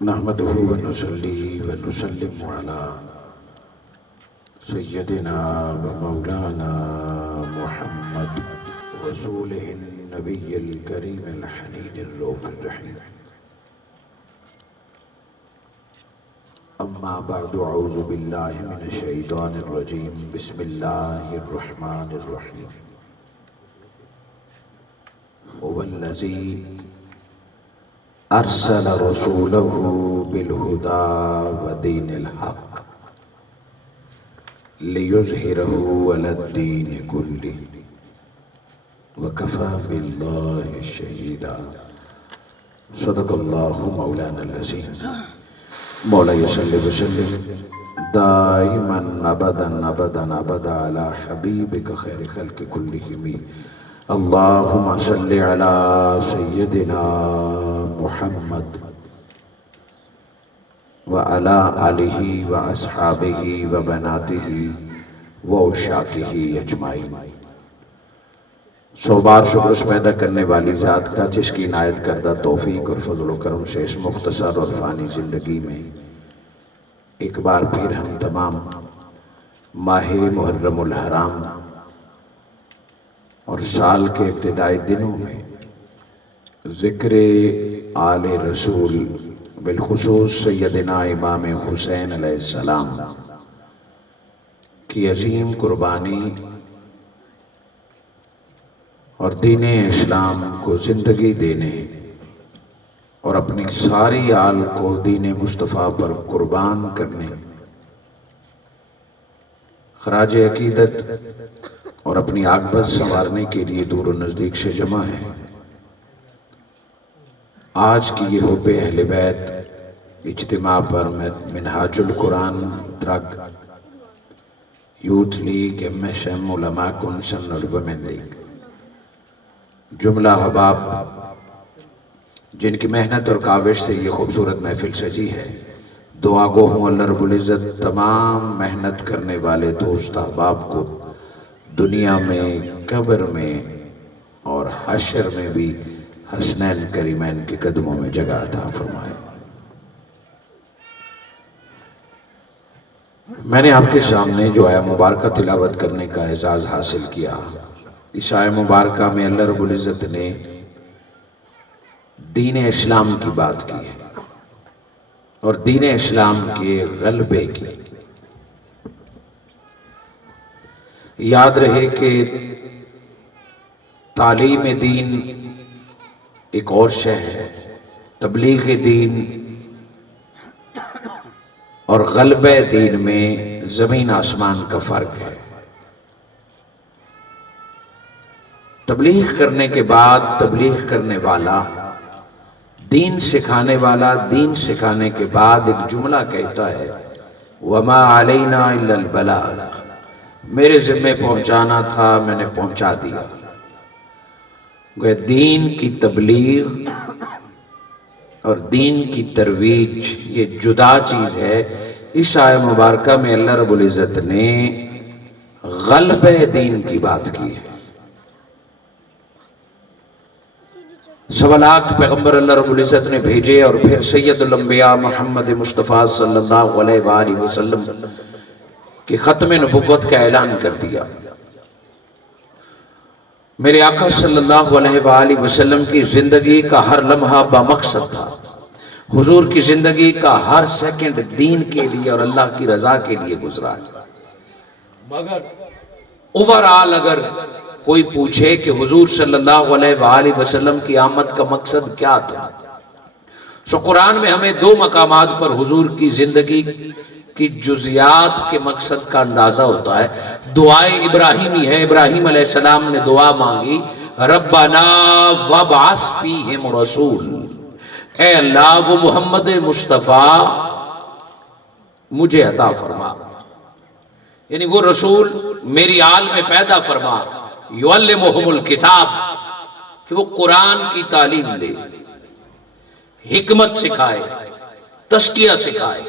نحمده ونصلي ونسلم على سيدنا ومولانا محمد رسوله النبي الكريم الحنين الرؤوف الرحيم. أما بعد، أعوذ بالله من الشيطان الرجيم. بسم الله الرحمن الرحيم. هو الذي أرسل رسوله بالهدى ودين الحق ليظهره على الدين كله وكفى بالله شهيدا. صدق الله مولانا العظيم. مولاي صل وسلم دائما ابدا ابدا ابدا على حبيبك خير خلق كلهم. اللهم صل على سيدنا محمد وعلى آله وأصحابه وبناته وعشاقه اجمعین. سو بار شکر اس پیدا کرنے والی ذات کا جس کی عنایت کردہ توفیق اور فضل و کرم سے اس مختصر اور فانی زندگی میں ایک بار پھر ہم تمام ماہ محرم الحرام اور سال کے ابتدائی دنوں میں ذکر آل رسول بالخصوص سیدنا امام حسین علیہ السلام کی عظیم قربانی اور دین اسلام کو زندگی دینے اور اپنی ساری آل کو دین مصطفیٰ پر قربان کرنے، خراج عقیدت اور اپنی عاقبت سنوارنے کے لیے دور و نزدیک سے جمع ہے. آج کی یہ حب اہل بیت اجتماع پر منہاج القرآن ٹرک، یوتھ لیگ، MSM، علماء کونسل اور ویمن لیگ، جملہ احباب جن کی محنت اور کاوش سے یہ خوبصورت محفل سجی ہے، دعا گو ہوں اللہ رب العزت تمام محنت کرنے والے دوست احباب کو دنیا میں، قبر میں اور حشر میں بھی حسنین کریمین کے قدموں میں جگہ عطا فرمائے. میں نے آپ کے سامنے جو آیہ مبارکہ تلاوت کرنے کا اعزاز حاصل کیا، اس آیہ مبارکہ میں اللہ رب العزت نے دین اسلام کی بات کی ہے اور دین اسلام کے غلبے کی. یاد رہے کہ تعلیم دین ایک اور شے ہے، تبلیغ دین اور غلبہ دین میں زمین آسمان کا فرق ہے. تبلیغ کرنے کے بعد تبلیغ کرنے والا، دین سکھانے والا دین سکھانے کے بعد ایک جملہ کہتا ہے وَمَا عَلَيْنَا إِلَّا الْبَلَاغُ، میرے ذمہ پہنچانا تھا، میں نے پہنچا دیا. دین کی تبلیغ اور دین کی ترویج یہ جدا چیز ہے. اس آیہ مبارکہ میں اللہ رب العزت نے غلبہ دین کی بات کی ہے. 1.25 لاکھ پیغمبر اللہ رب العزت نے بھیجے اور پھر سید الانبیاء محمد مصطفیٰ صلی اللہ علیہ وآلہ وسلم کہ ختم نبوت کا اعلان کر دیا. میرے آقا صلی اللہ علیہ وآلہ وسلم کی زندگی کا ہر لمحہ بامقصد تھا. حضور کی زندگی کا ہر سیکنڈ دین کے لیے اور اللہ کی رضا کے لیے گزرا. مگر اوورآل اگر کوئی پوچھے کہ حضور صلی اللہ علیہ وآلہ وسلم کی آمد کا مقصد کیا تھا، سو قرآن میں ہمیں 2 مقامات پر حضور کی زندگی کی جزیات کے مقصد کا اندازہ ہوتا ہے. دعائے ابراہیمی ہے، ابراہیم علیہ السلام نے دعا مانگی ربنا وابعث فیہم رسول، اے اللہ وہ محمد مصطفیٰ مجھے عطا فرما، یعنی وہ رسول میری آل میں پیدا فرما، یعلمہم الکتاب، کہ وہ قرآن کی تعلیم دے، حکمت سکھائے، تزکیہ سکھائے.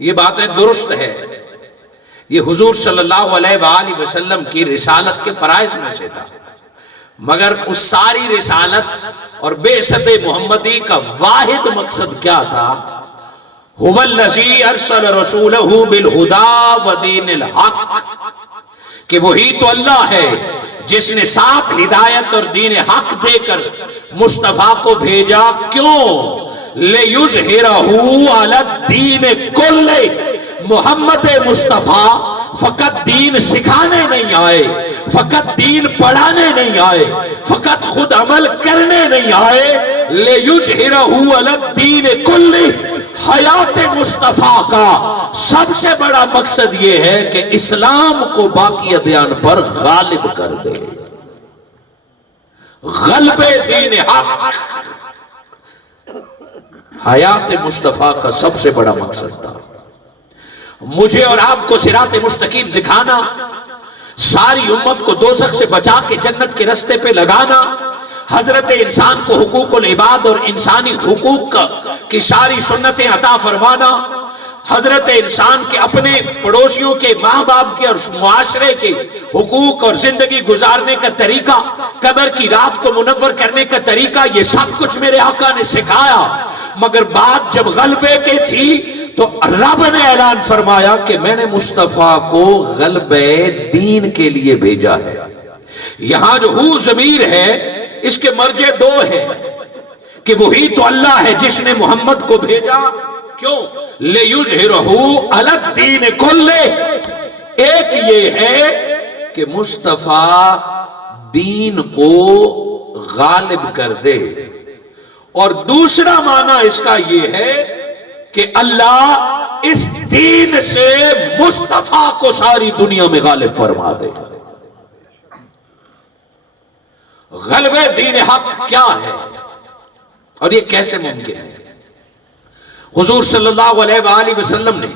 یہ باتیں درست ہے، یہ حضور صلی اللہ علیہ وآلہ وسلم کی رسالت کے فرائض میں سے تھا. مگر اس ساری رسالت اور بعثت محمدی کا واحد مقصد کیا تھا؟ هو الذی ارسل رسولہ بالہدی ودین الحق، کہ وہی تو اللہ ہے جس نے صاف ہدایت اور دین حق دے کر مصطفیٰ کو بھیجا۔ کیوں؟ لِیُظْہِرَہُ عَلَى الدِّینِ کُلِّہ، محمد مصطفیٰ فقط دین سکھانے نہیں آئے، فقط دین پڑھانے نہیں آئے، فقط خود عمل کرنے نہیں آئے، لِیُظْہِرَہُ عَلَى الدِّینِ کُلِّہ، حیات مصطفیٰ کا سب سے بڑا مقصد یہ ہے کہ اسلام کو باقی ادیان پر غالب کر دے، غلبِ دین حق حیات مصطفیٰ کا سب سے بڑا مقصد تھا۔ مجھے اور آپ کو صراط مستقیم دکھانا، ساری امت کو دوزخ سے بچا کے جنت کے رستے پہ لگانا، حضرت انسان کو حقوق العباد اور انسانی حقوق کی ساری سنتیں عطا فرمانا، حضرت انسان کے اپنے پڑوسیوں کے، ماں باپ کے اور معاشرے کے حقوق اور زندگی گزارنے کا طریقہ، قبر کی رات کو منور کرنے کا طریقہ، یہ سب کچھ میرے آقا نے سکھایا۔ مگر بات جب غلبے کی تھی تو رب نے اعلان فرمایا کہ میں نے مصطفیٰ کو غلبے دین کے لیے بھیجا ہے۔ یہاں جو ہو ضمیر ہے اس کے مرجع دو ہے کہ وہی تو اللہ ہے جس نے محمد کو بھیجا۔ کیوں؟ لِیُظْہِرَہُ عَلَى الدِّینِ کُلِّہ، ایک یہ ہے کہ مصطفیٰ دین کو غالب کر دے، اور دوسرا معنی اس کا یہ ہے کہ اللہ اس دین سے مصطفیٰ کو ساری دنیا میں غالب فرما دے۔ غلبِ دین حق کیا ہے اور یہ کیسے ممکن ہے؟ حضور صلی اللہ علیہ وآلہ وسلم نے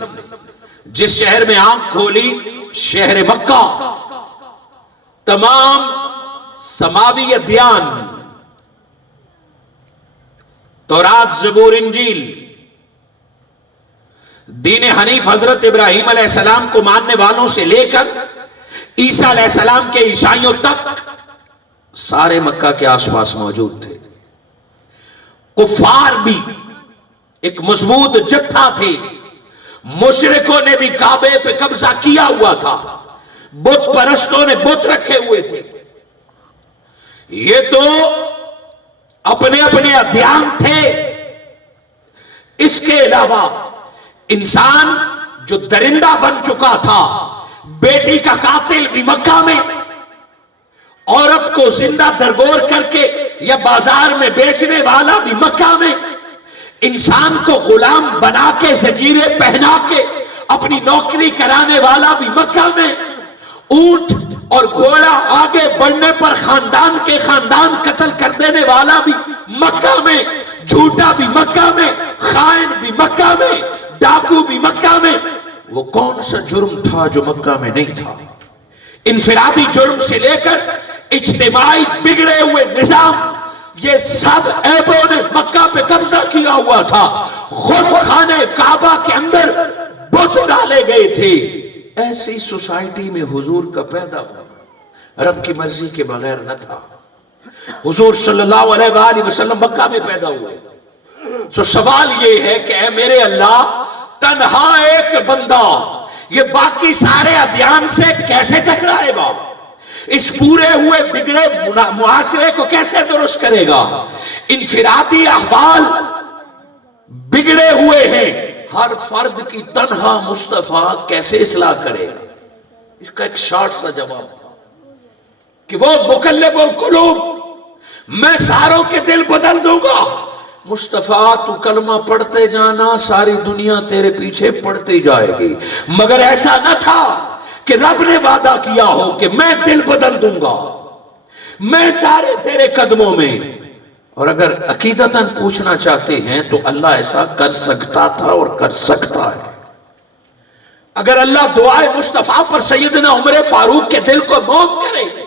جس شہر میں آنکھ کھولی، شہر مکہ، تمام سماوی ادیان، تورات، زبور، انجیل، دین حنیف حضرت ابراہیم علیہ السلام کو ماننے والوں سے لے کر عیسیٰ علیہ السلام کے عیسائیوں تک سارے مکہ کے آس پاس موجود تھے۔ کفار بھی ایک مضبوط جتھا تھے، مشرکوں نے بھی کعبے پہ قبضہ کیا ہوا تھا، بت پرستوں نے بت رکھے ہوئے تھے۔ یہ تو اپنے اپنے ادیان تھے۔ اس کے علاوہ انسان جو درندہ بن چکا تھا، بیٹی کا قاتل بھی مکہ میں، عورت کو زندہ درگور کر کے یا بازار میں بیچنے والا بھی مکہ میں، انسان کو غلام بنا کے زنجیریں پہنا کے اپنی نوکری کرانے والا بھی مکہ میں، اونٹ اور گھوڑا آگے بڑھنے پر خاندان کے خاندان قتل کر دینے والا بھی مکہ میں، جھوٹا بھی مکہ میں، خائن بھی مکہ میں، ڈاکو بھی مکہ میں۔ وہ کون سا جرم تھا جو مکہ میں نہیں تھا؟ انفرادی جرم سے لے کر اجتماعی بگڑے ہوئے نظام، یہ سب عیبوں نے مکہ پہ قبضہ کیا ہوا تھا۔ خود خانہ کعبہ کے اندر بت ڈالے گئے تھے۔ ایسی سوسائٹی میں حضور کا پیدا ہوا رب کی مرضی کے بغیر نہ تھا۔ حضور صلی اللہ علیہ وآلہ وسلم مکہ میں پیدا ہوئے۔ تو سوال یہ ہے کہ اے میرے اللہ، تنہا ایک بندہ یہ باقی سارے ادیان سے کیسے ٹکرائے گا؟ اس پورے ہوئے بگڑے معاشرے کو کیسے درست کرے گا؟ انفرادی احوال بگڑے ہوئے ہیں، ہر فرد کی تنہا مصطفیٰ کیسے اصلاح کرے گا؟ اس کا ایک شارٹ سا جواب تھا کہ وہ مقلب القلوب، میں ساروں کے دل بدل دوں گا۔ مصطفیٰ تو کلمہ پڑھتے جانا، ساری دنیا تیرے پیچھے پڑھتی جائے گی۔ مگر ایسا نہ تھا کہ رب نے وعدہ کیا ہو کہ میں دل بدل دوں گا، میں سارے تیرے قدموں میں۔ اور اگر عقیدتاً پوچھنا چاہتے ہیں تو اللہ ایسا کر سکتا تھا اور کر سکتا ہے۔ اگر اللہ دعائے مصطفیٰ پر سیدنا عمر فاروق کے دل کو موم کرے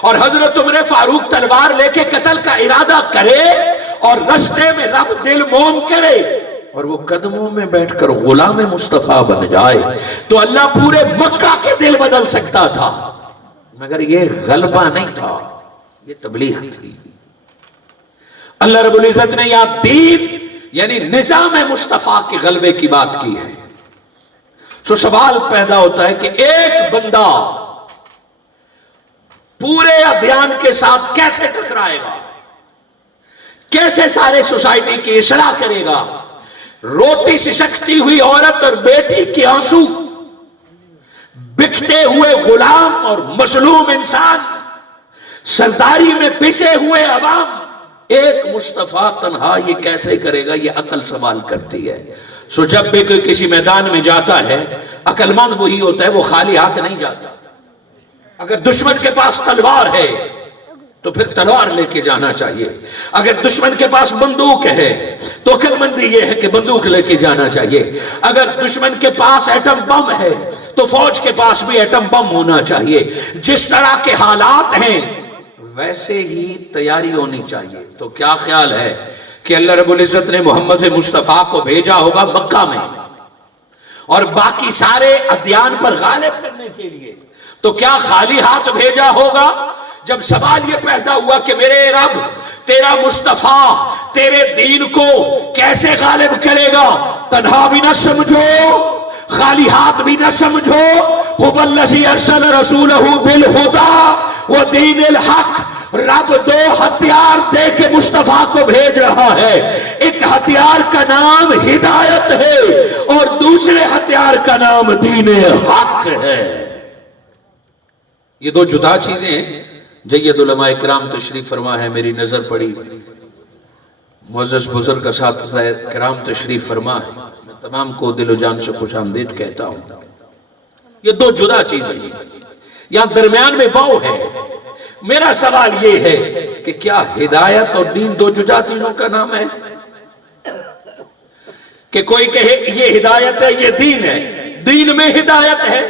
اور حضرت عمر فاروق تلوار لے کے قتل کا ارادہ کرے اور رستے میں رب دل موم کرے اور وہ قدموں میں بیٹھ کر غلام مصطفیٰ بن جائے تو اللہ پورے مکہ کے دل بدل سکتا تھا، مگر یہ غلبہ نہیں تھا۔ یہ تبلیغ تھی. اللہ رب العزت نے یہاں دین یعنی نظام مصطفیٰ کے غلبے کی بات کی ہے. تو سوال پیدا ہوتا ہے کہ ایک بندہ پورے ادھیان کے ساتھ کیسے ٹکرائے گا, کیسے سارے سوسائٹی کی اصلاح کرے گا؟ روتی سسکتی ہوئی عورت اور بیٹی کے آنسو, بکتے ہوئے غلام اور مظلوم انسان, سرداری میں پسے ہوئے عوام, ایک مصطفیٰ تنہا یہ کیسے کرے گا؟ یہ عقل سوال کرتی ہے. سو جب بھی کوئی کسی میدان میں جاتا ہے, عقل مند وہی ہوتا ہے, وہ خالی ہاتھ نہیں جاتا. اگر دشمن کے پاس تلوار ہے تو پھر تلوار لے کے جانا چاہیے. اگر دشمن کے پاس بندوق ہے تو عقل مندی یہ ہے کہ بندوق لے کے جانا چاہیے. اگر دشمن کے پاس ایٹم بم ہے تو فوج کے پاس بھی ایٹم بم ہونا چاہیے. جس طرح کے حالات ہیں ویسے ہی تیاری ہونی چاہیے. تو کیا خیال ہے کہ اللہ رب العزت نے محمد مصطفیٰ کو بھیجا ہوگا مکہ میں اور باقی سارے ادیان پر غالب کرنے کے لیے, تو کیا خالی ہاتھ بھیجا ہوگا؟ جب سوال یہ پیدا ہوا کہ میرے رب تیرا مصطفیٰ تیرے دین کو کیسے غالب کرے گا, تنہا بھی نہ سمجھو, خالی ہاتھ بھی نہ سمجھو. هو الذی ارسل رسولہ بالہدی ودین الحق. رب دو ہتھیار دے کے مصطفیٰ کو بھیج رہا ہے. ایک ہتھیار کا نام ہدایت ہے اور دوسرے ہتھیار کا نام دین حق ہے. یہ دو جدا چیزیں ہیں. جید علماء کرام تشریف فرما ہے, میری نظر پڑی معزز بزرگ اساتذہ کرام تشریف فرما ہے, میں تمام کو دل و جان سے خوش آمدید کہتا ہوں. یہ دو جدا چیزیں ہیں, یہاں درمیان میں واو ہے. میرا سوال یہ ہے کہ کیا ہدایت اور دین دو جدا چیزوں کا نام ہے؟ کہ کوئی کہے یہ ہدایت ہے یہ دین ہے. دین میں ہدایت ہے,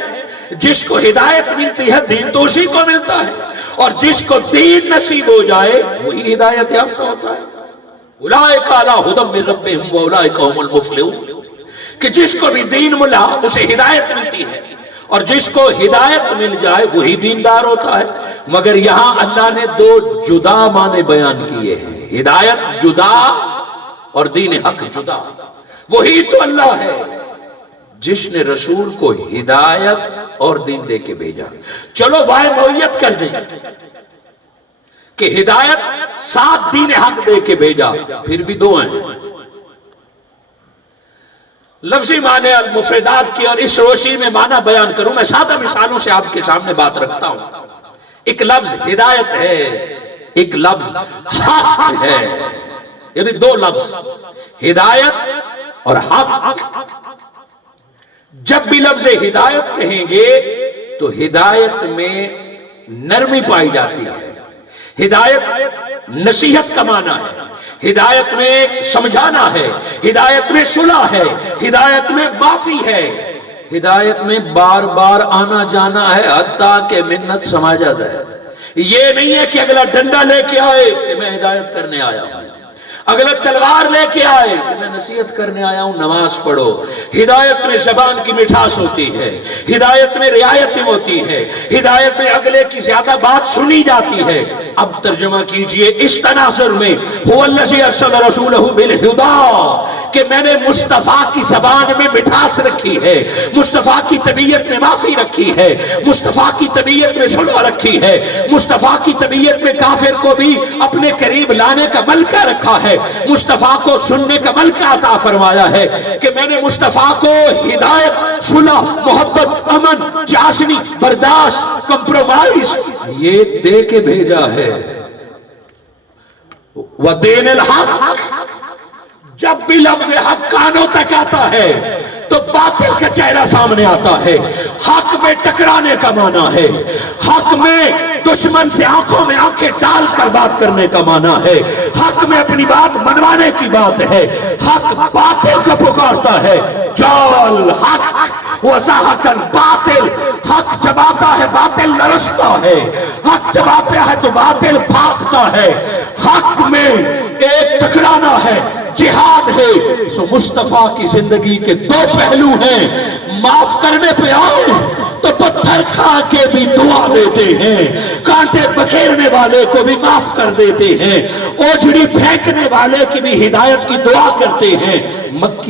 جس کو ہدایت ملتی ہے دین تو اسی کو ملتا ہے, اور جس کو دین نصیب ہو جائے وہی ہدایت یافتہ ہوتا ہے. اولئک علی ھدی من ربہم واولئک ھم المفلحون. کہ جس کو بھی دین ملا اسے ہدایت ملتی ہے, اور جس کو ہدایت مل جائے وہی دیندار ہوتا ہے. مگر یہاں اللہ نے دو جدا معنی بیان کیے ہیں, ہدایت جدا اور دین حق جدا. وہی تو اللہ ہے جس نے رسول کو ہدایت اور دین دے کے بھیجا. چلو وائے نوعیت کر دیں کہ ہدایت ساتھ دین حق دے کے بھیجا, پھر بھی دو ہیں. لفظی معنی المفردات کی اور اس روشنی میں معنی بیان کروں. میں سادہ مثالوں سے آپ کے سامنے بات رکھتا ہوں. ایک لفظ ہدایت ہے, ایک لفظ حق ہے, یعنی دو لفظ ہدایت اور حق. جب بھی لفظ ہدایت کہیں گے تو ہدایت میں نرمی پائی جاتی ہے. ہدایت نصیحت کا معنی ہے, ہدایت میں سمجھانا ہے, ہدایت میں صلح ہے, ہدایت میں معافی ہے, ہدایت میں بار بار آنا جانا ہے, حتیٰ کہ منت سماجت ہے. یہ نہیں ہے کہ اگلا ڈنڈا لے کے آئے کہ میں ہدایت کرنے آیا ہوں, اگلا تلوار لے کے آئے کہ میں نصیحت کرنے آیا ہوں نماز پڑھو. ہدایت میں زبان کی مٹھاس ہوتی ہے, ہدایت میں رعایت ہوتی ہے, ہدایت میں اگلے کی زیادہ بات سنی جاتی ہے. اب ترجمہ کیجئے اس تناظر میں, هو الذی ارسل رسولہ بالہدی, کہ میں نے مصطفیٰ کی زبان میں مٹھاس رکھی ہے, مصطفیٰ کی طبیعت میں معافی رکھی ہے, مصطفیٰ کی طبیعت میں صلح رکھی ہے, مصطفیٰ کی طبیعت میں کافر کو بھی اپنے قریب لانے کا ملکہ رکھا ہے, مصطفیٰ کو سننے کا ملکہ عطا فرمایا ہے. کہ میں نے مصطفیٰ کو ہدایت, صلح, محبت, امن, چاشنی, برداشت, کمپرومائز یہ دے کے بھیجا ہے. وَدِينِ الْحَقِّ. جب بھی لفظ حق کانوں تک آتا ہے تو باطل کا چہرہ سامنے آتا ہے. حق میں ٹکرانے کا معنی ہے, حق میں دشمن سے آنکھوں میں آنکھیں ڈال کر بات کرنے کا معنی ہے, حق میں اپنی بات منوانے کی بات ہے. حق باطل کو پکارتا ہے, جال حق وَزَهَقَ الْبَاطِلُ، حق جب آتا ہے باطل نرستا ہے، حق جب آتا ہے تو باطل بھاگتا ہے، حق میں ایک ٹکرانا ہے، جہاد ہے۔ سو مصطفیٰ کی زندگی کے دو پہلو ہیں، معاف کرنے پہ آئے تو پتھر کھا کے بھی دعا دیتے ہیں، کانٹے بکھیرنے والے کو بھی معاف کر دیتے ہیں، اوجڑی پھینکنے والے کی بھی ہدایت کی دعا کرتے ہیں۔ مکی